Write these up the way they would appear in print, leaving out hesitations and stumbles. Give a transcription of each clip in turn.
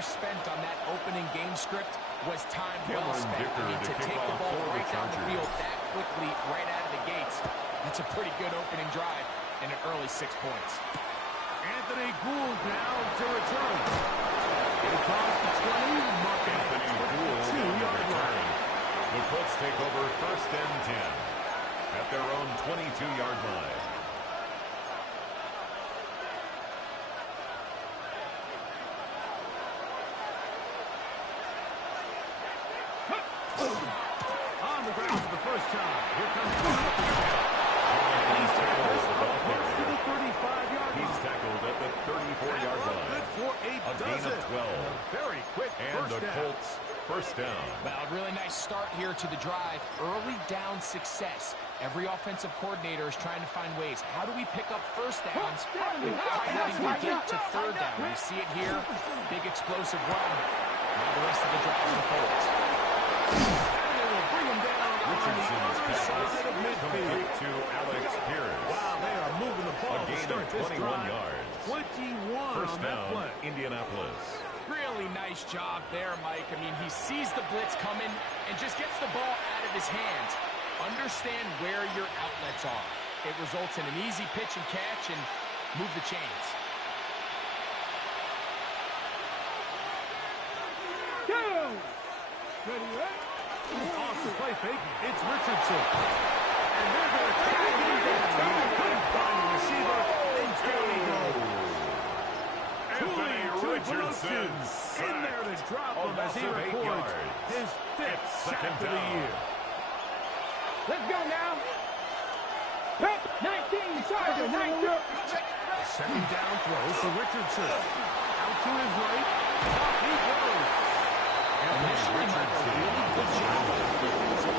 hours spent on that opening game script was time well spent. I mean, to take the ball right down the field that quickly, right out of the gates, that's a pretty good opening drive and an early 6 points. Anthony Gould now to return. Across the 20, Anthony Gould 2-yard line. The Colts take over 1st and 10 at their own 22-yard line. On the ground for the first time. Here comes the 35-yard line. He's tackled at the 34-yard line. Good for a gain of 12. Very quick and the Colts first down. Well, really nice start here to the drive. Early down success. Every offensive coordinator is trying to find ways. How do we pick up first downs without having to get to third down? You see it here. Big explosive run. Now the rest of the drive unfolds. Richardson's pass complete to Alex Pierce. Wow, they are moving the ball. A gain of 21 yards. 21 first on that down, play. Indianapolis. Really nice job there, Mike. I mean, he sees the blitz coming and just gets the ball out of his hands. Understand where your outlets are. It results in an easy pitch and catch and move the chains. Off the play fake, it's Richardson. And they're going to tag him down. He couldn't find the receiver, and down he goes. Anthony Richardson in there to drop him as he records his 5th sack of the year. Let's go now. 19, Sergeant, 19. Second down throw for Richardson. Out to his right. Off he goes. Initially, Mike, a really good job of the defensive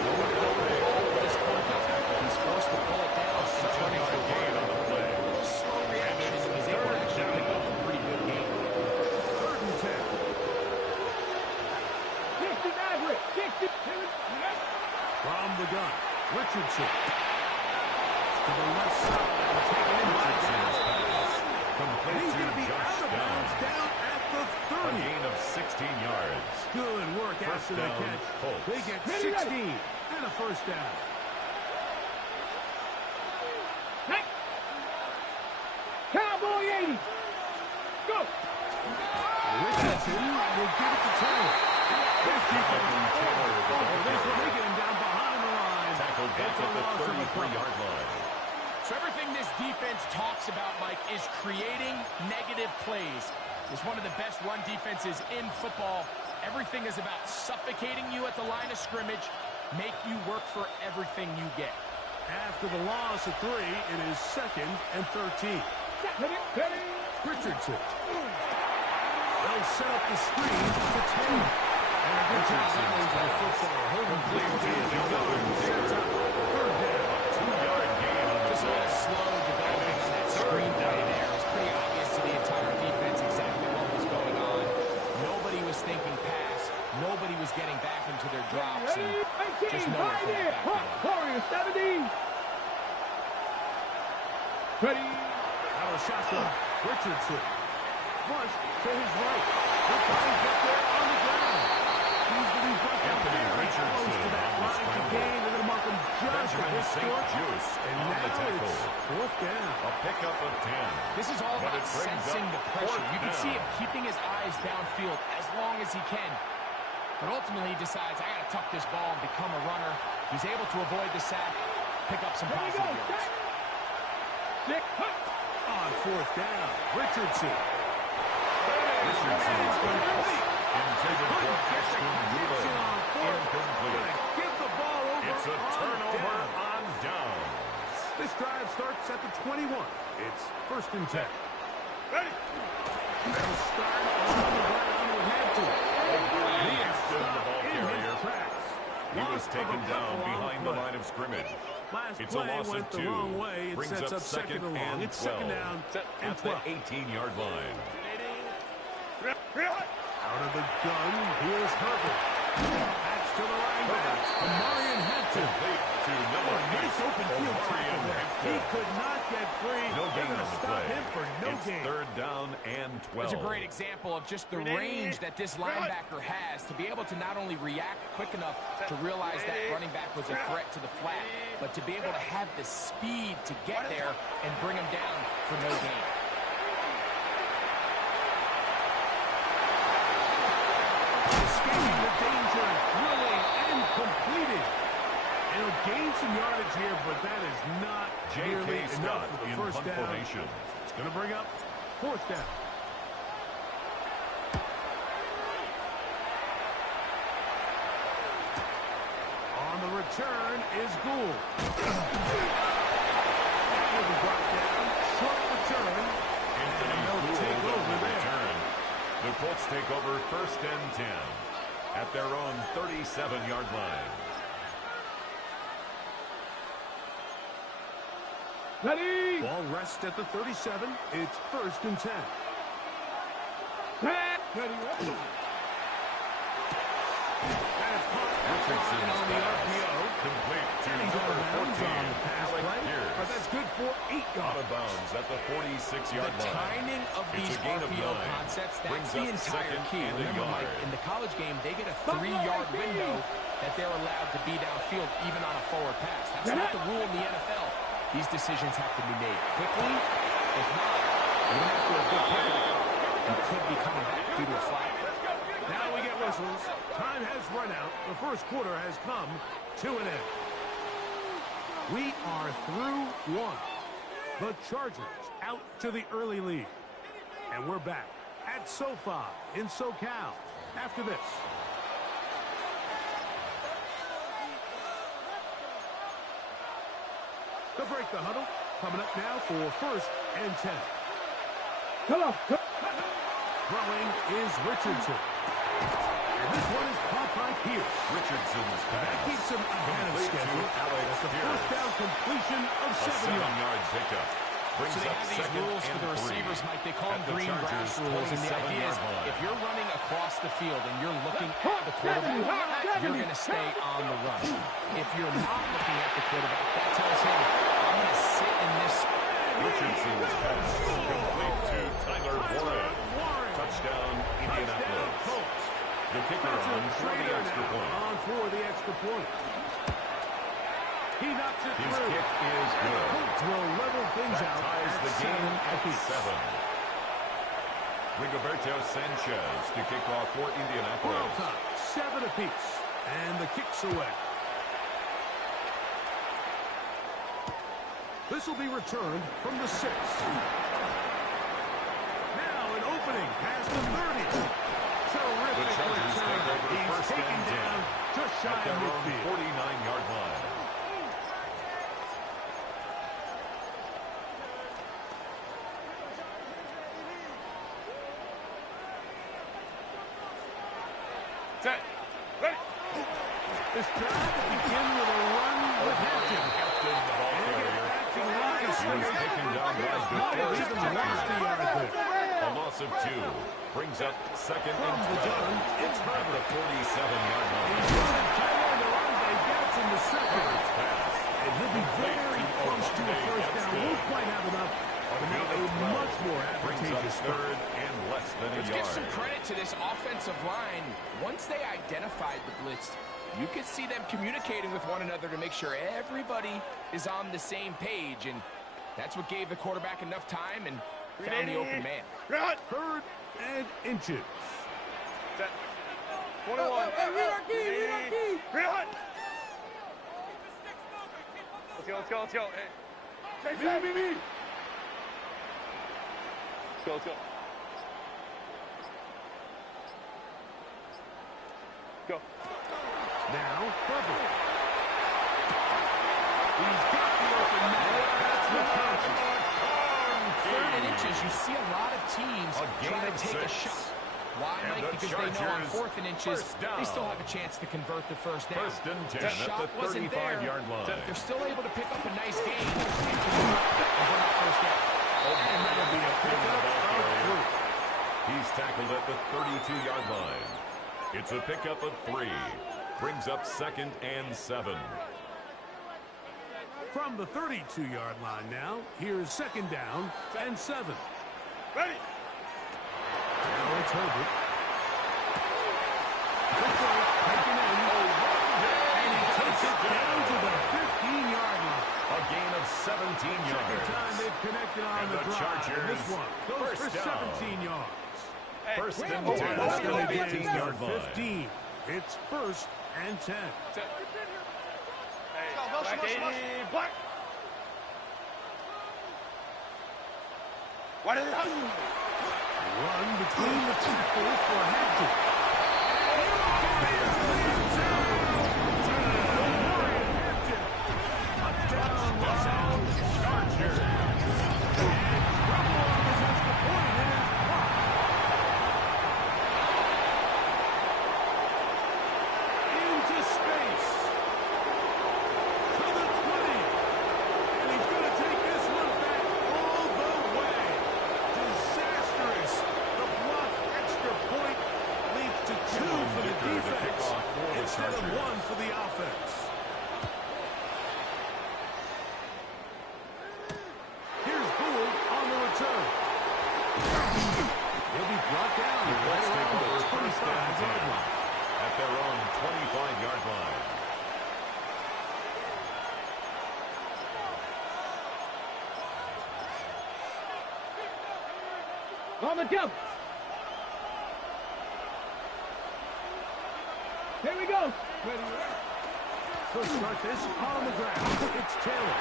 this quarterback. He's forced to pull it down and turn it to a gain on the play. Slow reaction, and he's able to actually pick up a pretty good game. 3rd and 10. 60 Maverick. 60. From the gun, Richardson. To the left side. Taken in by Richardson's pass. Complete He's to going to be Josh out of bounds down at the A 30. gain of 16 yards. Good work First after the down, catch. Colts. They get 16 and a first down. Cowboy 80. Go. Richardson will give it to Taylor. This defense. This will get him down behind the line. Tackled back at the 33-yard line. So everything this defense talks about, Mike, is creating negative plays. It's one of the best run defenses in football. Everything is about suffocating you at the line of scrimmage, make you work for everything you get. After the loss of 3, it is 2nd and 13. Richardson. They'll set up the screen to Taylor. And a good job running to the football. Holding clear to sets up 3rd down. 2-yard gain on the Just a little slow developing on that screen play there. It was pretty obvious to the entire defense exactly what was going on. Nobody was thinking pass. Nobody was getting back into their drops. And just nowhere for that back end. Warrior 70. Ready. Out of shotgun. Richardson. Flush to his right. He'll probably get there on the ground. He's going to be brought down Anthony very Richardson close to that on the line to scramble. gain. They're going to mark him just a Benjamin bit St. short. Juice And on now the tackle. it's 4th down. A pickup of 10. This is all But about it brings sensing up the pressure. 4th You can down. see him keeping his eyes downfield as long as he can. But ultimately, he decides, I got to tuck this ball and become a runner. He's able to avoid the sack, pick up some positive yards. On 4th down, Richardson. Richardson's complete. Intended for Ashton Wheeler. Incomplete. Give the ball over. It's a turnover on downs. This drive starts at the 21. It's 1st and 10. Ready. They'll start on the ground with Hampton. He is Ashton, the stopped ball in carrier. his tracks. He was Loss of taken a down couple on behind the line of scrimmage. Last It's a play loss went of the 2. wrong way. It Brings sets up up 2nd and long. 2nd It's 2nd down and at the 12. 18-yard line. Out of the gun, here's Herbert. That's to the running back. Marion Hampton. To number Nice open field tackle there. He could not get free. No They're gain going on to the stop play. him for no It's gain. 3rd down and 12. It's a great example of just the range that this linebacker has to be able to not only react quick enough to realize that running back was a threat to the flat, but to be able to have the speed to get there and bring him down for no gain. Escaping the danger, thrilling, and completed. And he'll gain some yardage here, but that is not nearly J.K. enough Scott for the in first punt down. formation. It's going to bring up 4th down. On the return is Gould. That will be brought down. Short return. Anthony And they'll Gould take on over the there. return. The Colts take over 1st and 10 at their own 37-yard line. Ready. Ball rests at the 37. It's 1st and 10. Ready. That is caught Richardson's on the pass. RPO. Complete to And he's out number of bounds 14, on the pass Alec play. Pierce. But that's good for 8 Out yards. of bounds at the 46-yard The line. timing of It's these a gain of RPO 9. concepts, Brings that's the up entire 2nd key. and a Remember, Mike, yard. in the college game, they get a 3-yard window that they're allowed to be downfield, even on a forward pass. That's not the rule in the NFL. These decisions have to be made quickly. If not, even after a good pickup, you could be coming back due to a flag. Now we get whistles. Time has run out. The first quarter has come to an end. We are through one. The Chargers out to the early lead. And we're back at SoFi in SoCal after this. To break the huddle, coming up now for 1st and 10. Come on. Throwing is Richardson. And this one is caught by Pierce. Richardson's That pass. keeps him ahead of Complete to schedule. Alex That's the Pierce. first down completion of A 7 yards. 7-yard pickup. Brings So they up have these 2nd rules for and the 3 receivers, Mike. They call at them the green grass Chargers' rules. And the idea is 27-yard line. if you're running across the field and you're looking at the quarterback, you're going to stay on the run. If you're not looking at the quarterback, that tells him, I'm going to sit in this. Richardson's pass complete to Tyler Warren. Warren. Touchdown, Touchdown, Indianapolis. Colts. The kicker on for the extra point. On for the extra point. He knocks it His through. kick is good. Colts will level things That out ties at the 7 game at apiece. 7. Rigoberto Sanchez to kick off for Ball Indianapolis. time, 7 apiece. And the kick's away. This will be returned from the 6. Now an opening past the 30. Terrific The Chargers return. take over He's 1st taken and 10 down just shy at their of own midfield. 49-yard line. Set. Ready. It's time to begin with a run with Hampton. Hefted the ball And get carrier. back to line He was taken down by Might have DeForest even lost a yard there. A loss of 2 brings up 2nd From and the 12 gun, it's at Herbert. the 47-yard line. He's running tight end to Rondé Jackson the second. Herbert's pass. And he'll be very close to a first down. Won't quite have enough, but now a much more Brings up advantageous spot. 3rd and less than a Let's give yard. some credit to this offensive line. Once they identified the blitz, you could see them communicating with one another to make sure everybody is on the same page. And that's what gave the quarterback enough time and found the open man. Run. 3rd and inches. Set. 21. Run. Let's go. Hey. Me. Let's go. Go. Now, Herbert. He's got the open man. That's the punch. 3rd and inches, you see a lot of teams A gain try to of take a 6. shot. Why, And Mike? the Because they know on Chargers, 4th and inches, first down. they still have a chance to convert the first down. 1st and 10 The at shot the wasn't there. 35-yard line. They're still able to pick up a nice gain and bring up first down. And that'll be a pickup of 3. He's tackled at the 32-yard line. It's a pickup of 3. Brings up 2nd and 7. From the 32-yard line now, here's 2nd down and 7. Ready. Now it's Herbert. Taken in. And he takes it down to the 15-yard line. A gain of 17 yards. Second time they've connected on And the the drive. Chargers, This one goes for first down. 17 yards. First and Oh, 10 that's at going to the be at 18-yard the line. 15. It's 1st and 10. Hey, black 80, black. What is it? Run between the tackles for Hampton. Touchdown, Los Angeles Chargers. And trouble on this extra point. It is blocked. Into space. To the 20. And he's going to take this one back all the way. Disastrous. The blocked extra point leads to 2 for the defense instead of 1 for the offense. Here's Gould on the return. He'll be brought down The right Colts take around over the 1st and 10 25-yard line. at their own 25-yard line. On the jump. Here we go. They'll start this on the ground. It's Taylor.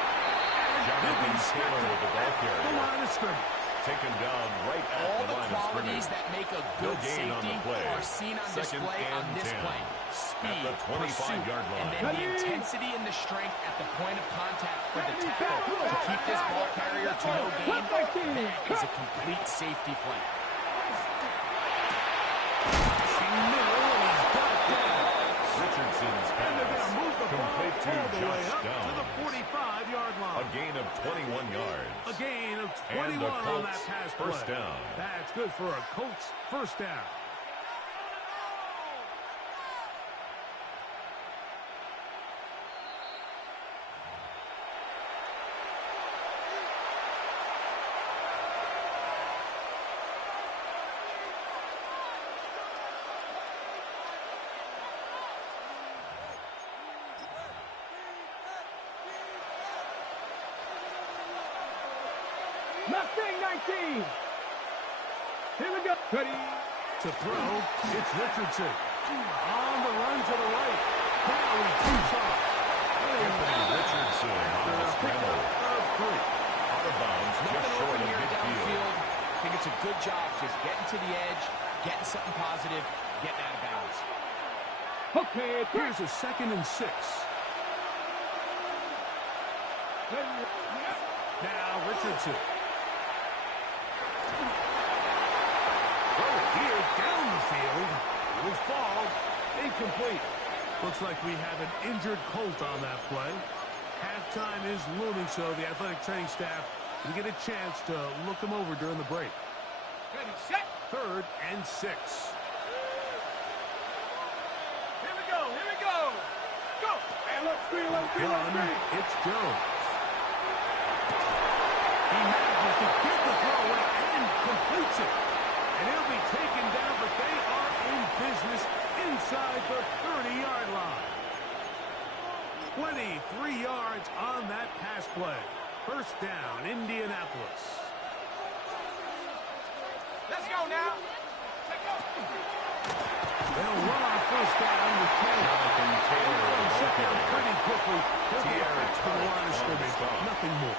Jonathan Taylor with the ball The carrier. line of scrimmage. Taken down right at All the the line of qualities scrimmage. that make a No good gain on the safety play. are seen on 2nd display on and this 10. play. Speed, At the 25-yard pursuit, and line. then the intensity and the strength at the point of contact for the tackle to keep this ball carrier to no gain. That is a complete safety play. Richardson's And they're going pass to move the ball complete to all the way Josh up to the Downs. 45-yard A line. gain of 21 yards. A gain of And 21 the on that Colts pass first play. down. That's good for a Colts first down. Mustang 19. Here we go. Ready. To throw, it's Richardson. On the run to the right. Now he takes off. Anthony Richardson on the scramble. Of 3. Out of bounds, just Nothing short open of here midfield. downfield. I think it's a good job just getting to the edge, getting something positive, getting out of bounds. Okay. Here's a 2nd and 6. Now Richardson. Throw it here down the field. Will fall. Incomplete. Looks like we have an injured Colt on that play. Halftime is looming, so the athletic training staff will get a chance to look them over during the break. Ready, set. 3rd and 6. Here we go. Here we go. Go. And let's screen. Gun, it's Jones. He manages to get the throw away and completes it. And he'll be taken down, but they are in business inside the 30-yard line. 23 yards on that pass play. First down, Indianapolis. Let's go now. They'll run on first down with Taylor. Jonathan Taylor with the ball Check down carrier. pretty quickly. He'll get Tierra back to the line of on the scrimmage. stop. Nothing more.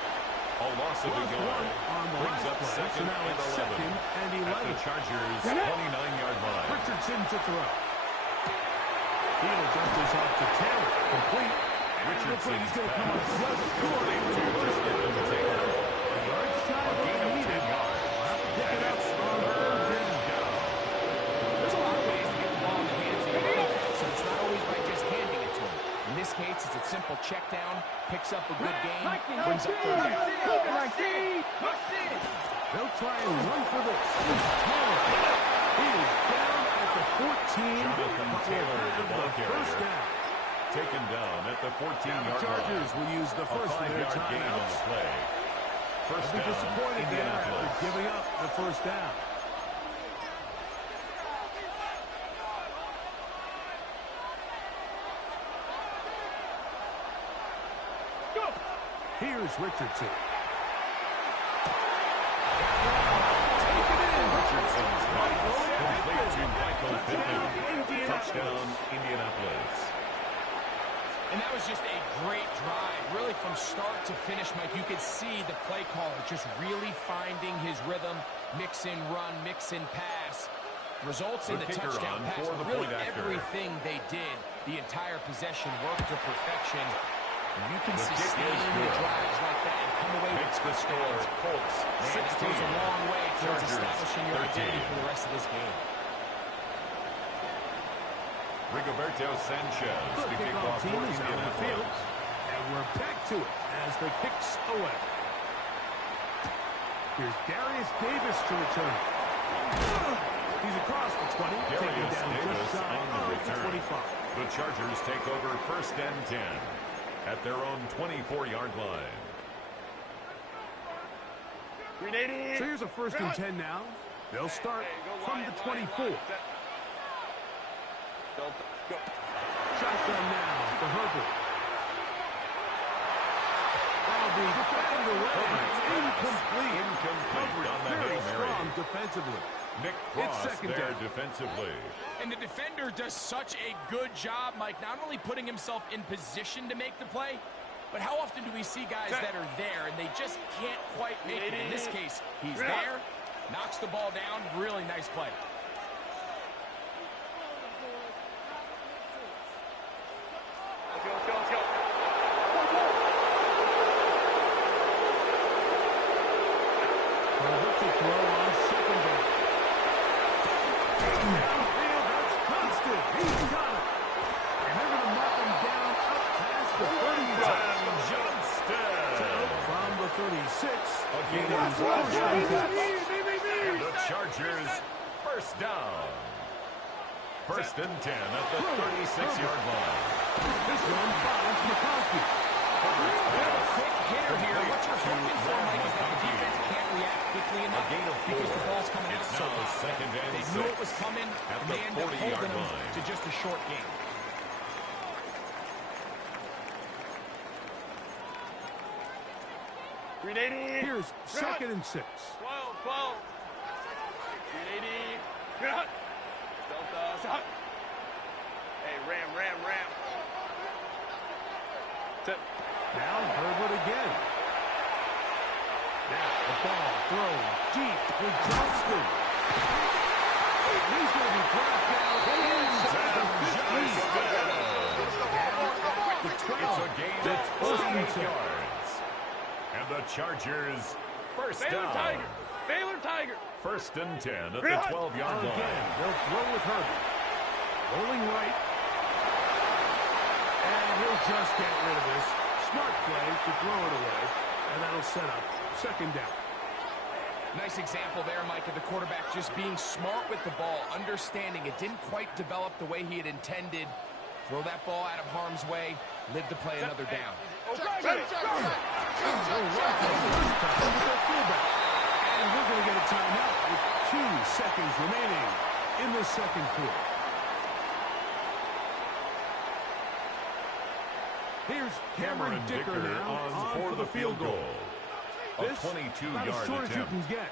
A loss of a Lost yard. one on the Brings last up play, so 2nd now and it's 11. 2nd and At 11. the Chargers' 29-yard line. Richardson to throw. He'll dump this off to Taylor. Complete. And it looks like he's going to come up just short. First down to Taylor. A yard shy A of what gain they of 10 needed. yards. Have to pick it up It's on 3rd down. There's a lot of ways to get the ball in the hands of your running back, so it's not always by just handing it to him. In this case, it's a simple check down, picks up a good gain, brings up 3rd down. They'll try and run for this. Taylor. He is down at the 14. Jonathan But Taylor, will the ball have First down. Taken down at the 14-yard line. Chargers will use the first of their gain on the timeouts. play. First They'll be down, disappointed there Indianapolis. after giving up the first down. Go. Here's Richardson. Richardson's pass complete to Michael Pittman. Touchdown, Indianapolis. And that was just a great drive. Really from start to finish, Mike, you could see the play caller just really finding his rhythm. Mix in run, mix in pass. Results in the kicker touchdown on pass. for the Really point after. everything they did, the entire possession worked to perfection. And you can The kick sustain is the good. drives like that and come away Makes with the score touchdowns. Colts Man, that 16. goes a long way towards Chargers, establishing your 13. identity for the rest of this game. Rigoberto Sanchez The to kick kickoff off team for is out in the field. Indianapolis. And we're back to it as the kick's away. Here's Darius Davis to return. He's across the 20, taking Darius down Davis just shy on the of the return. 25. The Chargers take over first and 10 at their own 24-yard line. Grenade. So here's a first and 10 now. They'll start from the 24. Shotgun now for Herbert. That'll be batted away. Incomplete. Incomplete on the Very Hail Mary. strong defensively. Nick It's Cross second there down. defensively. And the defender does such a good job, Mike, not only putting himself in position to make the play, but how often do we see guys that are there and they just can't quite make it? In this case, he's there, knocks the ball down, really nice play. Let's go, let's go, let's go. Herbert to throw on second down. Downfield, that's constant. He's got it. And they're going to mark him down up past the 35. Johnston. From the 36. Again, It is first and 10. And the Chargers first down. First and 10 at the 36-yard line. This one finds McConkey. Quick hitter here. What you're hoping for, Mike, is that the defense can't react quickly enough gain of because 4. the ball's coming out It's so now high. second and They knew 6 it was coming, at and the they ended up 40-yard holding them line. to just a short game. Grenade. Here's second and 6. 12, 12. Grenade. Cut. Delta, stop. Hey, ram. Tip. Now Herbert again. Now the ball thrown deep for Johnston. He's going to be brought down inside the 15. The 12. It's a gain of That's first and 8 10. yards. And the Chargers first Baylor down. Tiger. Baylor Tiger. First and 10 at the 12-yard Again, line. they'll throw with Herbert. Rolling right. And he'll just get rid of this. Smart play to throw it away. And that'll set up second down. Nice example there, Mike, of the quarterback just being smart with the ball, understanding it didn't quite develop the way he had intended. Throw that ball out of harm's way, live to play another down. Ready. They'll run for the first time with their fullback. And we're going to get a timeout with 2 seconds remaining in the second quarter. Here's Cameron Dicker now on for the field goal. A This about as 22-yard short as you attempt. can get.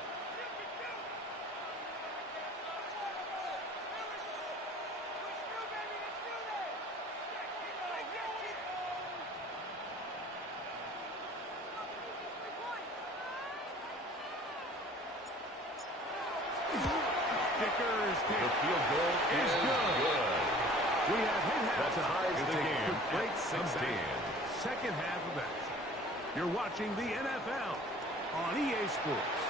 Dicker's The kick field goal is is good. We have hit That halftime. ties It's the a game great at 16. comeback. Second half of action. You're watching the NFL on EA Sports.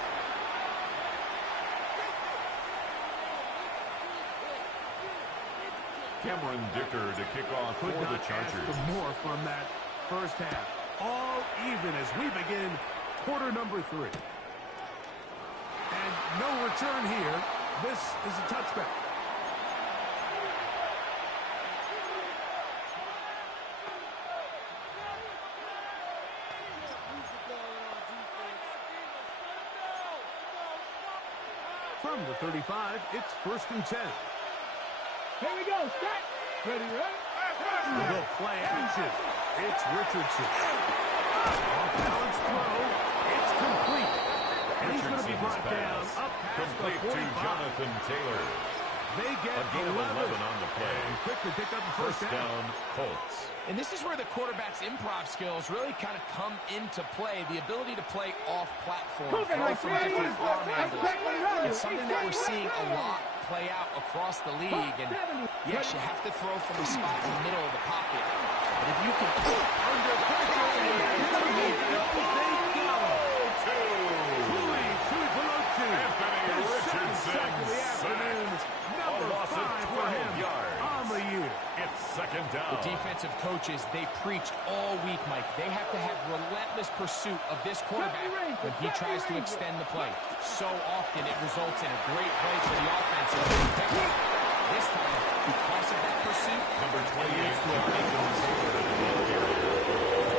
Cameron Dicker to kick off for Could the not ask Chargers. for more from that first half. All even as we begin quarter number 3. And no return here. This is a touchback. From the 35, it's 1st and 10. Here we go. Set. Ready, right? The play action. It's Richardson. Off-balance throw. It's complete. And he's going to be brought down up past the complete 45. to Jonathan Taylor. They get A gain of 11 on the play. And quickly pick up the First first down. Colts. And this is where the quarterback's improv skills really kind of come into play. The ability to play off-platform, throw from different arm angles. It's something that we're seeing a lot play out across the league. And yes, you have to throw from a spot in the middle of the pocket. But if you can put under pressure and They got him. Anthony His second Richardson sack of the afternoon. Number A loss of 5 for 12 him yards. on the year. It's second down. The defensive coaches, they preached all week, Mike. They have to have relentless pursuit of this quarterback when he tries to extend the play. So often it results in a great play for the offense. This time, because of that pursuit, Number 28 leads to a big loss.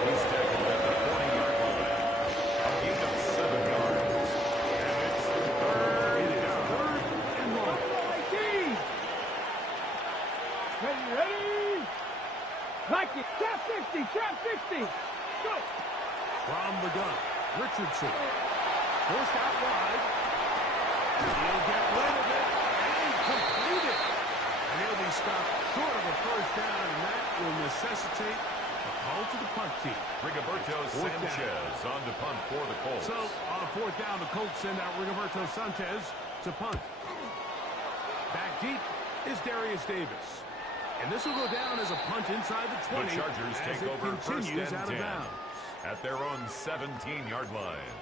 He's tackled at the 40-yard line. A gain of 7 yards. And it's third down. Ready? Like it. Trap 60. Trap 60. Go. From the gun, Richardson. Forced out wide. He'll get rid of it and complete it. And he'll be stopped short of a first down, and that will necessitate a call to the punt team. Rigoberto Sanchez on to punt for the Colts. So, on 4th down, the Colts send out Rigoberto Sanchez to punt. Back deep is Darius Davis. And this will go down as a punt inside the 20 The Chargers as take it over first continues and out 10 of bounds. at their own 17-yard line.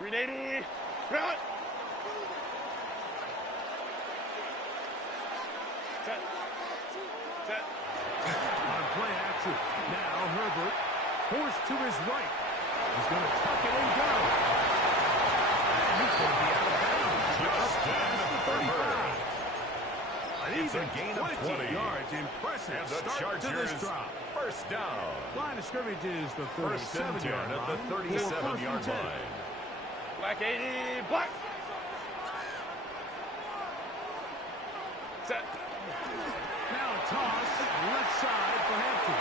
Ready? Run. Set. Set. On play action. Now Herbert forced to his right. He's going to tuck it and go. And he's going to be out of bounds. Just past the 35. It's a gain of 20 yards. Impressive And the start to Chargers this drive. first down. Line of scrimmage is the First and 10 37-yard at line. the 37-yard line. Black 80. Black. Set. Now a toss left side for Hampton.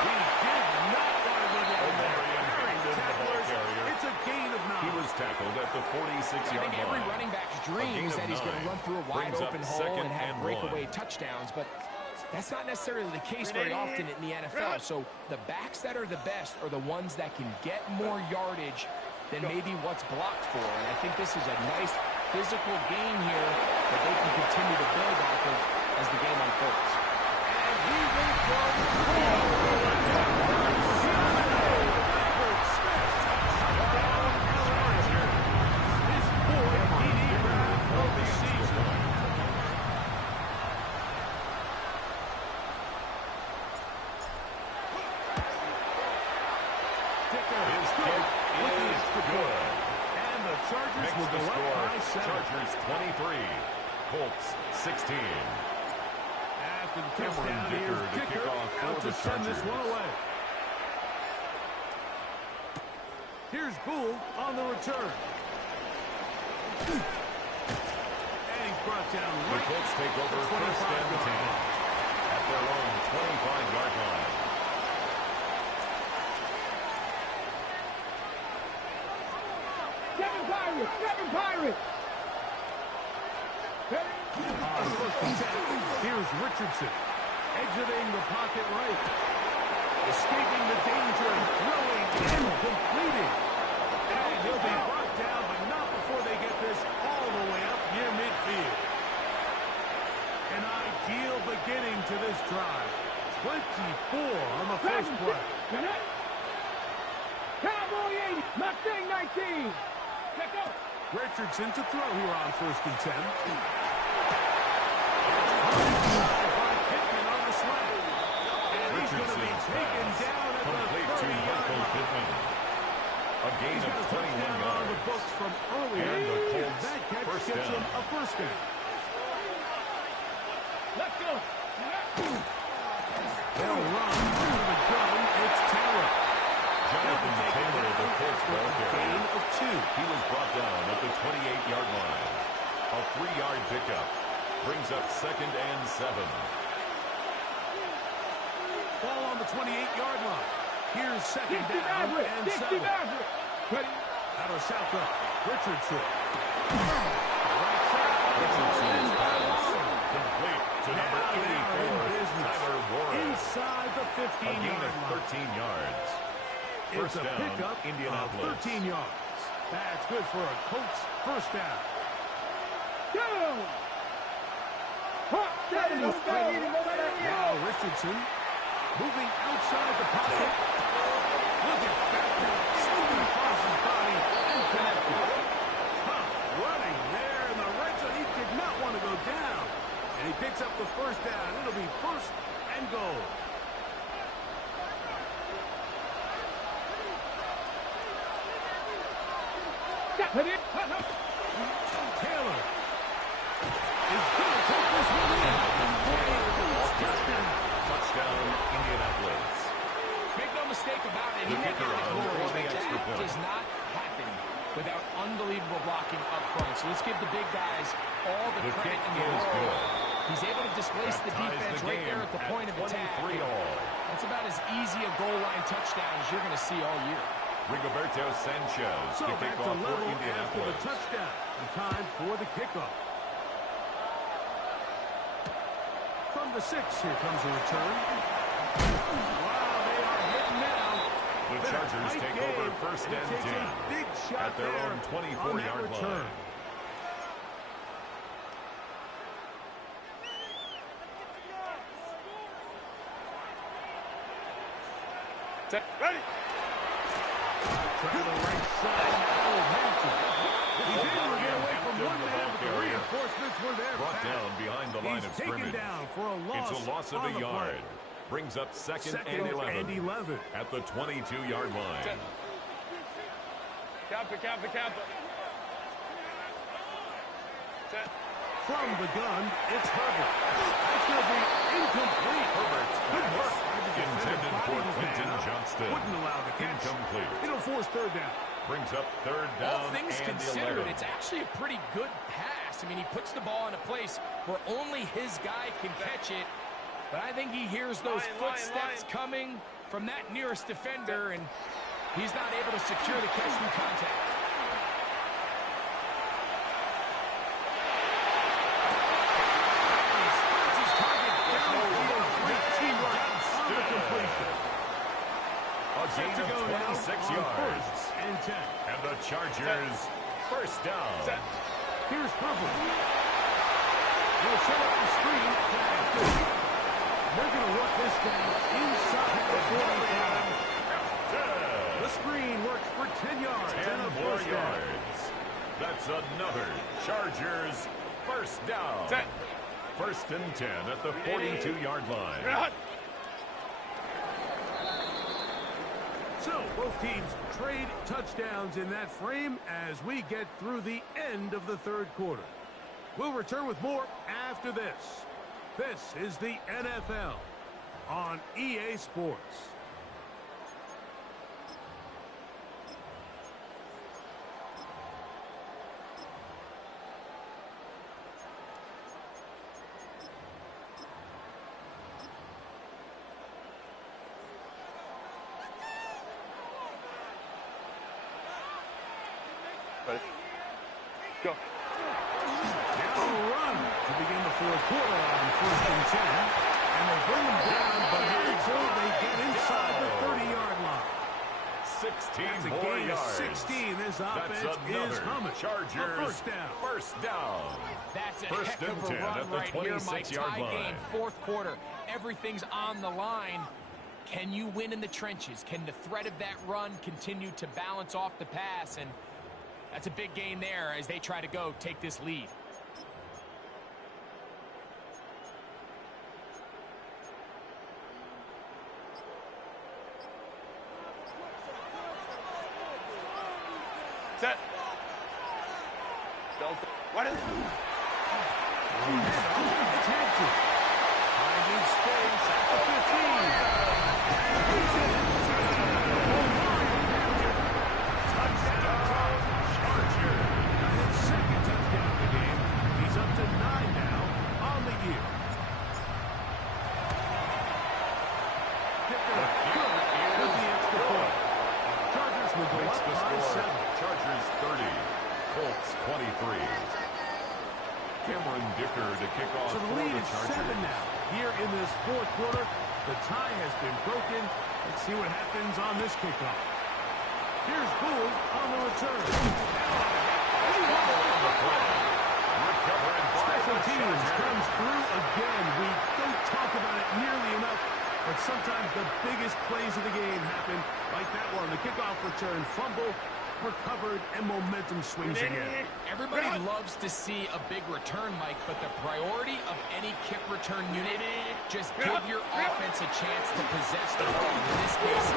He did not want to go down there. Harrington, the ball carrier. It's a gain of 9. He was tackled at the I 46-yard think every line. running back's A gain dreams of that he's going to 9 run through a wide brings up open hole second and have and breakaway 1. touchdowns, but that's not necessarily the case very often in the NFL. So the backs that are the best are the ones that can get more yardage than maybe what's blocked for. And I think this is a nice physical game here that they can continue to build off of as the game unfolds. And he will throw the ball. Touchdown, Chargers. His fourth TD grab of the season. His kick is good. And the Chargers Makes will the go up score by 7. Chargers 23, Colts 16. After the Cameron touchdown, Dicker here's to Dicker kick off for out to the send this Chargers. one away. Here's Gould on the return. And he's brought down The right Colts take over at the first and 10 25-yard line. at their own 25-yard line. Seven Pirates. Seven Pirates. On first and 10, here's Richardson exiting the pocket right. Escaping the danger and throwing and completing. And he'll be brought down, but not before they get this all the way up near midfield. An ideal beginning to this drive. 24 on the first play. Cowboy 80. Mustang 19. Check out. Richardson to throw here on first and 10. Pittman on the slant. And he's going to be taken down at Complete the to 30-yard Michael line. Pittman. A gain He's got of a 21 touchdown on the yards. books from earlier. And the Colts That catch first gets him down. a first down. Let's go. They'll run to the gun. It's Taylor. Jonathan Taylor, the Colts ball carrier. Gain of 2. He was brought down at the 28-yard line. A 3-yard pickup brings up 2nd and 7. Ball on the 28-yard line. Here's 2nd down and 7. Out of shotgun, Richardson. Richardson's pass complete to number 84, Tyler Warren. Inside the A 15-yard gain of line. 13 yards. It's First a down, pickup Indianapolis. of 13 yards. That's good for a Colts first down. Now Richardson moving outside the pocket. Look at that. Slipping across his body and connected. Tough running there in the red zone. He did not want to go down. And he picks up the first down. It'll be 1st and goal. Taylor is going to take this one in. Touchdown, Indianapolis. Make no mistake about it. He The may get kicker the on glory, for the but extra that point. does not happen without unbelievable blocking up front. So let's give the big guys all the The credit kick in the is world. good. He's able to displace the That ties defense the right game there at the point of attack. 23 all. That's about as easy a goal line touchdown as you're going to see all year. Rigoberto Sanchez So to kick that's a off for level after the Indianapolis. touchdown. And time for the kickoff. From the 6, here comes the return. Wow, they are hitting now. The Chargers Tight take game. over 1st He and takes 10 a big shot at their there own on that 24-yard return. line. Ready? To the right side now of Hampton. He's able to get away from one man, but the reinforcements were there. Brought fast. down behind the line He's of taken scrimmage. down for a loss. It's a loss of on a the yard. play. Brings up 2nd and 11 at the 22-yard line. Kappa, kappa, kappa. Set. From the gun, it's Herbert. That's going to be incomplete. Herbert's Good work. pass intended for Quentin Johnston. Wouldn't allow the catch. Incomplete. It'll force 3rd down. Brings up 3rd down All things and considered, 11. it's actually a pretty good pass. I mean, he puts the ball in a place where only his guy can catch it. But I think he hears those footsteps coming from that nearest defender, and he's not able to secure the catch through contact. He spots his target downfield. Great teamwork on the completion. A gain To go of now 26 on yards. 1st and 10. And the Chargers first down. Set. Here's Herbert. They'll set up the screen. They're going to work this down inside the 45. The screen works for 10 yards. 10 and a more first down. yards. That's another Chargers first down. Set. 1st and 10 at the 42-yard line. Run. So both teams trade touchdowns in that frame as we get through the end of the 3rd quarter. We'll return with more after this. This is the NFL on EA Sports. Ready? Go. Now a run to begin the 4th quarter on 1st and 10. And they bring them down, but until they get inside the 30-yard line. 16 That's a more gain of yards. 16. This offense That's is another humming. Chargers A first down. first down. That's a First heck and of a 10 run at the right here, Mike. 26-yard Tie line. game, 4th quarter. Everything's on the line. Can you win in the trenches? Can the threat of that run continue to balance off the pass? And that's a big gain there as they try to go take this lead. Set. Delta. What is it? It's Hampton. Finding space at the 15. He's in. score. Chargers 30, Colts 23. Cameron Dicker to kick off So the for lead the is Chargers. 7 now. Here in this fourth quarter, the tie has been broken. Let's see what happens on this kickoff. Here's Gould on the return. Special teams comes through again. We don't talk about it nearly enough, but sometimes the biggest plays of the game happen like that one. The kickoff return, fumble, recovered, and momentum swings again. Everybody loves to see a big return, Mike, but the priority of any kick return unit, just give your offense a chance to possess the ball. In this case,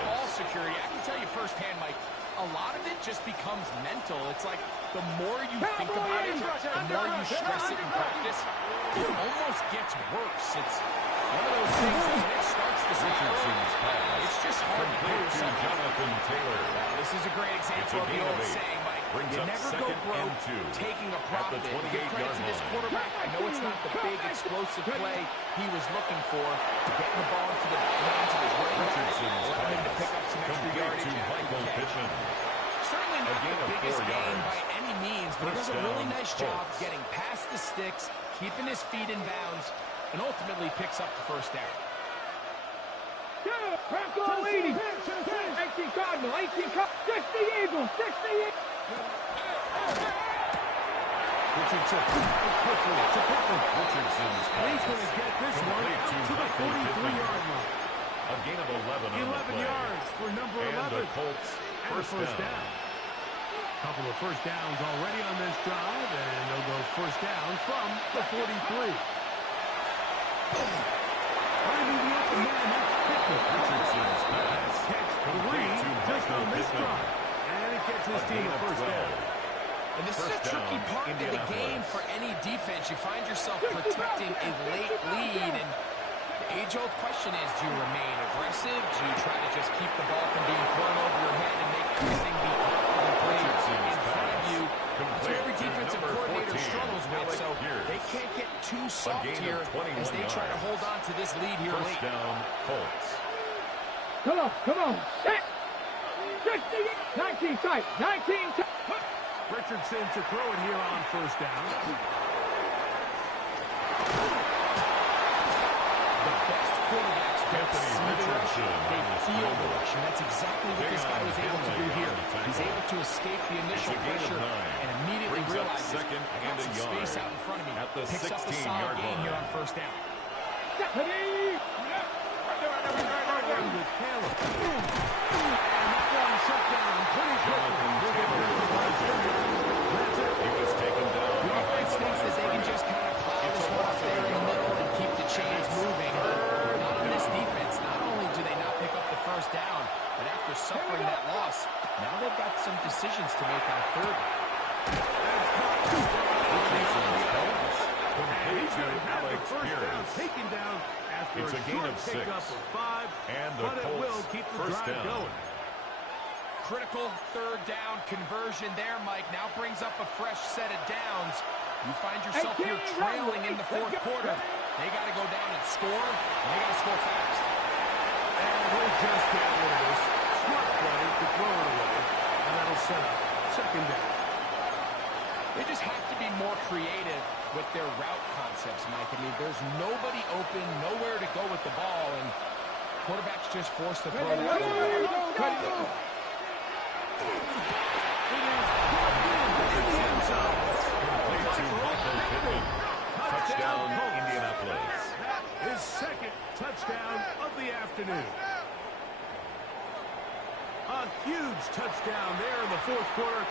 ball security, I can tell you firsthand, Mike, a lot of it just becomes mental. It's like the more you think about it, the more you stress it in practice, it almost gets worse. It's one of those things that when it starts to it's just hard to pull yourself. Jonathan Taylor. This is a great example of the old saying, Mike, you never go broke taking a profit. Give credit to this quarterback. I know it's not the big explosive play he was looking for, getting the ball into the hands of his Richardson's allowing him to pick up some extra yardage after the catch. Certainly not the biggest gain by any means, but he does a really nice job getting past the sticks, keeping his feet in bounds, and ultimately picks up the first down. Crackle leading. 18 Cardinal, 18 Cardinal. 60 Eagles, 60 Eagles. Richardson quickly to Pittman. Richardson's And he's going to get this one out to the 43-yard line. A gain of 11 on the 11 play. yards for number 11. And the Colts first down. Couple of first downs already on this drive, and they'll go first down from the 43. Finding the open man, that's Pittman. Richardson's pass. Catch 3 just on this drive. And it gets his team a first down. And this is a tricky part of the game for any defense. You find yourself protecting a late lead, and the age-old question is, do you remain aggressive? Do you try to just keep the ball from being thrown over your head and make everything be confident played in front of you? That's what every defensive coordinator struggles with, so they can't get too soft here as they try to hold on to this lead here late. First down, Colts. Come on, set. 60, 19 tight, 19 tight. Richardson to throw it here on first down. The best quarterbacks don't see the rush, they feel the rush, and that's exactly what this guy was able to do here. He's able to escape the initial pressure and immediately realizes, I got some space out in front of me. Picks up a solid gain here on first down. With Caleb. And that one shut down pretty quickly. He was taken down. The offense thinks that they can just kind of plow this one up there in the middle and keep the chains moving. Not on this defense. Not only do they not pick up the first down, but after suffering that loss, now they've got some decisions to make on third. Taken down after It's a gain of 6. Pickup of 5, and the but it will Colts keep the first drive down. going. Critical third down conversion there, Mike. Now brings up a fresh set of downs. You find yourself here trailing in the fourth quarter. They got to go down and score, and they got to score fast. And he'll just get rid of this. Smart play to throw it away, and that'll set up second down. They just have to be more creative with their route concepts, Mike. I mean, there's nobody open, nowhere to go with the ball, and quarterback's just forced to throw it out. Touchdown, Indianapolis. His second touchdown of the afternoon. A huge touchdown there in the fourth quarter,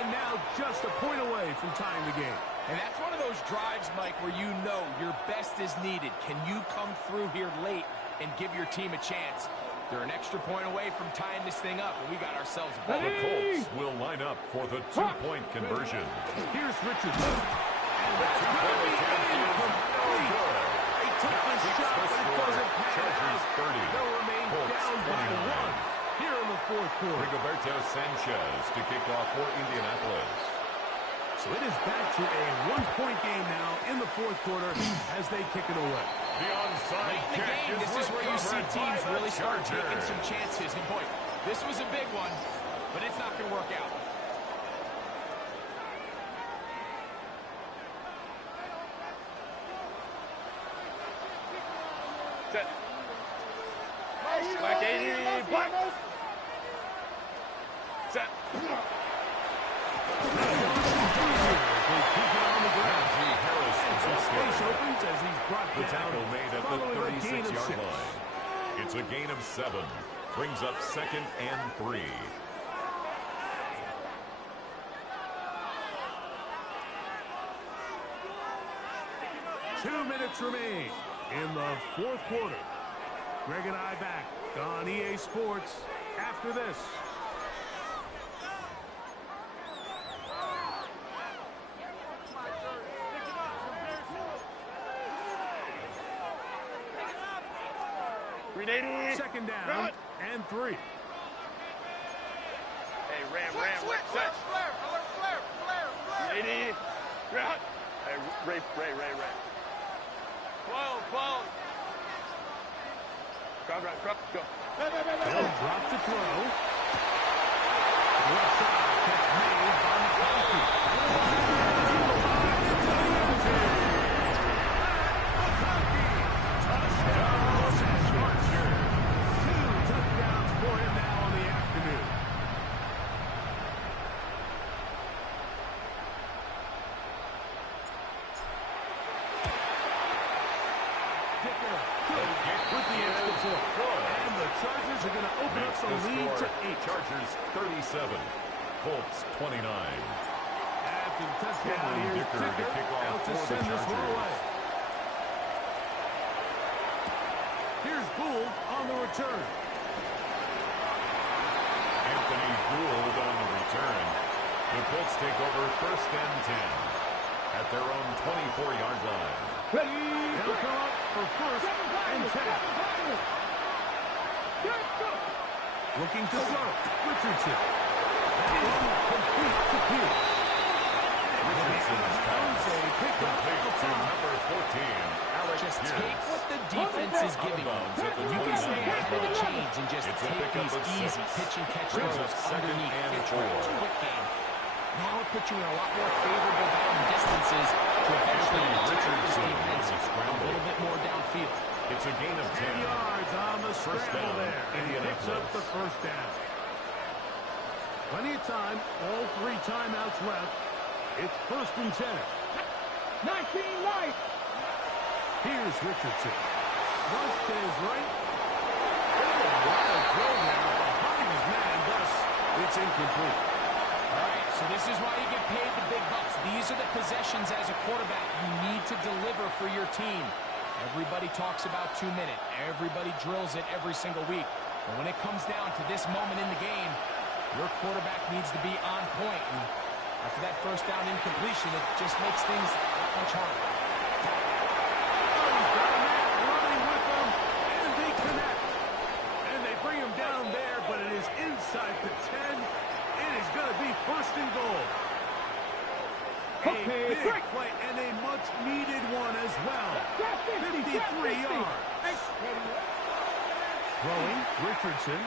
and now just a point away from tying the game. And that's one of those drives, Mike, where you know your best is needed. Can you come through here late and give your team a chance? They're an extra point away from tying this thing up, and we got ourselves a ball. The Colts will line up for the two-point conversion. Here's Richardson. And that's going to be incomplete. They took the shot, but it doesn't pan Chargers 30. They'll remain Colts down by 1 here in the fourth quarter. Rigoberto Sanchez to kick off for Indianapolis. So it is back to a one-point game in the fourth quarter as they kick it away. The onside Late in the kick game, this is where you see teams really start taking some chances. And boy, this was a big one, but it's not going to work out. Set. Black 80. Black. Set. Space opens as he's brought The down. tackle made at following the a gain of 36-yard 6. line. It's a gain of 7. Brings up 2nd and 3. Two minutes remain in the fourth quarter. Greg and I back on EA Sports after this. Second down and 3. Hey, Ram. Set. Flare. 80. Ground. Hey, Ray. 12. Crop. Go. They'll drop to throw. Left side catch made by McConkey. Chargers are going to open up the lead to 8. Chargers 37, Colts 29. After the touchdown, here's Dicker to kick off out to for the send this one Chargers. away. Here's Gould on the return. Anthony Gould on the return. The Colts take over 1st and 10 at their own 24-yard line. They'll come up for 1st and 10. Looking to throw. Richardson. That one complete to Pierce. Richardson's pass complete to number 14, Alex Just Pierce. take what the defense is giving you. You can stay ahead of the chains and just It's a take pickup these of easy 6. pitch and catch Brings throws up 2nd underneath and pitch 4. routes. Quick game. Now it puts you in a lot more favorable down distances to eventually attack this Richardson defense on the a scramble. little bit more downfield. It's a gain of 10 10. yards on the First scramble down, there. And he picks up the Indianapolis. first down. Plenty of time. All 3 timeouts left. It's 1st and 10. 19 light. Here's Richardson. Rush to his right. A wild throw there behind his man. Thus, it's incomplete. All right, so this is why you get paid the big bucks. These are the possessions as a quarterback you need to deliver for your team. Everybody talks about 2 minutes. Everybody drills it every single week. But when it comes down to this moment in the game, your quarterback needs to be on point. And after that first down incompletion, it just makes things that much harder. He's got a man running with them, and they connect. And they bring him down there, but it is inside the 10. It is going to be 1st and goal. A big play and a much-needed one as well. 53 yards. Throwing, Richardson.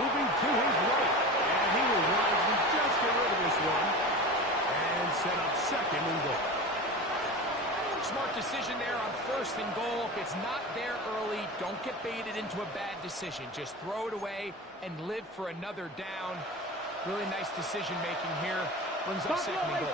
Moving to his right. And he will wisely just get rid of this one. And set up 2nd and goal. Smart decision there on 1st and goal. If it's not there early, don't get baited into a bad decision. Just throw it away and live for another down. Really nice decision-making here. Brings up 2nd and goal.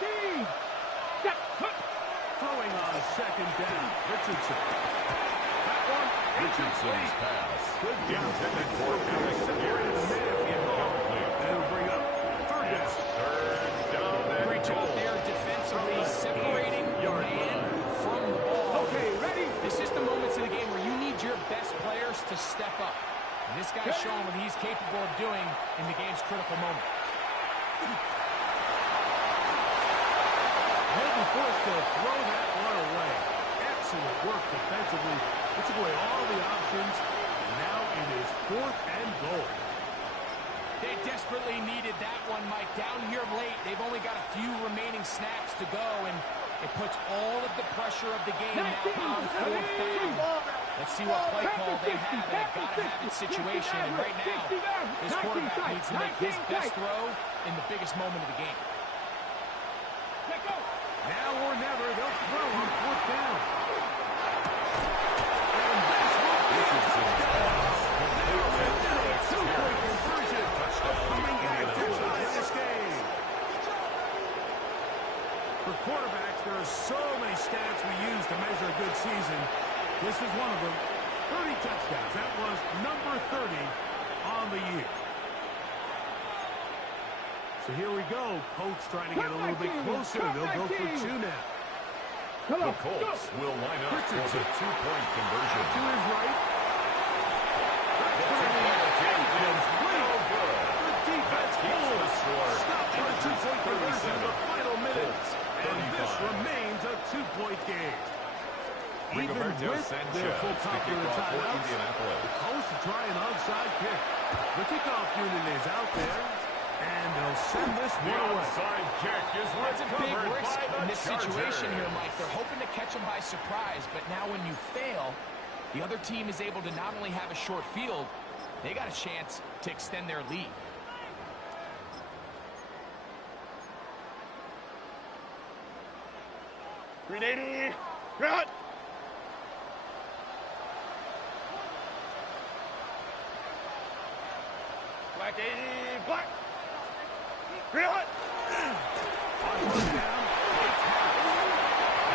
Throwing on 2nd down. Richardson. That one. Richardson's pass. Good job. Intended for Alex Pierce. Incomplete. That'll bring up 3rd down. It's 3rd down and Great job goal. there defensively, separating your man from the ball. Okay, ready? This is the moments in the game where you need your best players to step up. And this guy's showing what he's capable of doing in the game's critical moment. They'll be forced to throw that one away. Excellent work defensively. It took away all the options. And now it is 4th and goal. They desperately needed that one, Mike. Down here late, they've only got a few remaining snaps to go, and It puts all of the pressure of the game now on fourth down. Let's see what play call they have in a gotta-have-it situation. And right now, this quarterback needs to make his best throw in the biggest moment of the game. Now or never, they'll throw on fourth down. Two-point conversion. Coming back to tie this game. For quarterbacks, there are so many stats we use to measure a good season. This is one of them. 30 touchdowns. That was number 30 on the year. So here we go. Colts trying to get a little bit closer. They'll go for two now. The Colts will line up for the two-point conversion. To his right. That's going to be no good. The defense holds. Stop for a two-point conversion in the final minutes. And this remains a two-point game. Even with their full complement of timeouts, the Colts are trying an onside kick. The kickoff unit is out there. And they'll send this one away. Onside kick is That's a big risk in this Chargers. situation here, Mike. They're hoping to catch them by surprise, but now when you fail, the other team is able to not only have a short field, they got a chance to extend their lead. .380. Run. Black 80. Black. Run. On first down.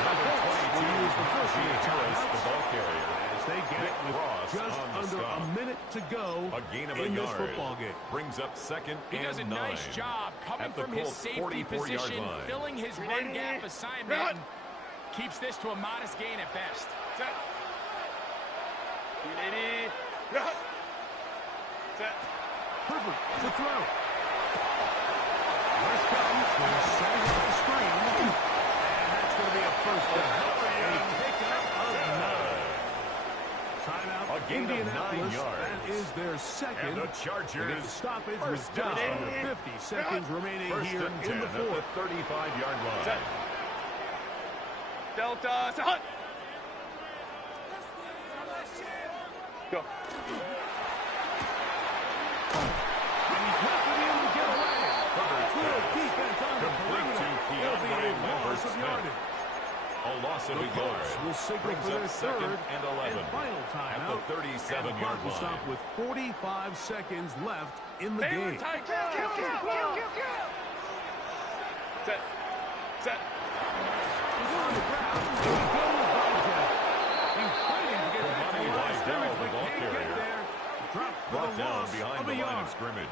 Number 22 will use the first unit the ball carrier. as they get it with Ross just on the under stop. a minute to go A gain of a in this yard. football game. Brings up second He and does a 9. nice job coming At the from his Colts' safety 44-yard position, line. filling his run gap assignment, and keeps this to a modest gain at best. Set. 380. Run. Set. Perfect to throw. West comes. They're setting up the screen. And that's going to be a first down. A pickup of 9. Timeout. A gain of 9 Indianapolis. yards. That is their second. And the They get Chargers the stoppage with first just down. under 50 seconds remaining First here and 10 in the at fourth. the 35-yard line. Set. Delta. Set. Go. And he's not going to be able to get away. Good defense on the Complete to perimeter. Keon It'll be a Ryan loss of Lambert-Smith. yardage. A loss of The a Colts yard. will signal Brings for their up second third and 11. final At timeout. the 37-yard Clock will stop line. with 45 seconds left in the game. Set. Set. He's on the ground. He goes by Jeff. He's fighting to get back to the line of scrimmage, but can't get there. Dropped for Brought the down loss behind of the a line yard. of scrimmage.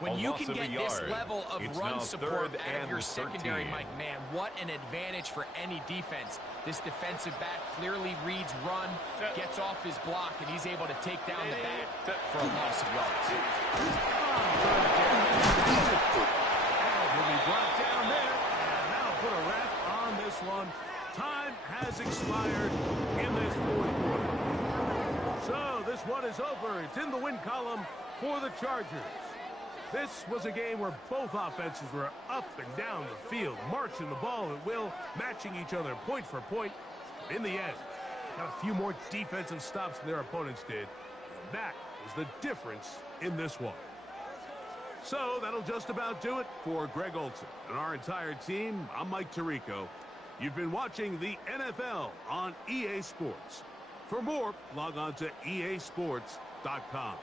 When A you loss can of a get this yard. level of It's run now support third out of and your secondary, 13. Mike, man, what an advantage for any defense. This defensive back clearly reads run, gets off his block, and he's able to take down the back for a loss of yards. Will be brought down there. And that'll put a wrap on this one. Time has expired in this fourth quarter. So this one is over. It's in the win column for the Chargers. This was a game where both offenses were up and down the field, marching the ball at will, matching each other point for point. In the end, got a few more defensive stops than their opponents did. And that was the difference in this one. So that'll just about do it for Greg Olson and our entire team. I'm Mike Tirico. You've been watching the NFL on EA Sports. For more, log on to easports.com.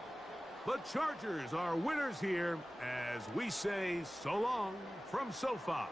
The Chargers are winners here as we say so long from SoFi.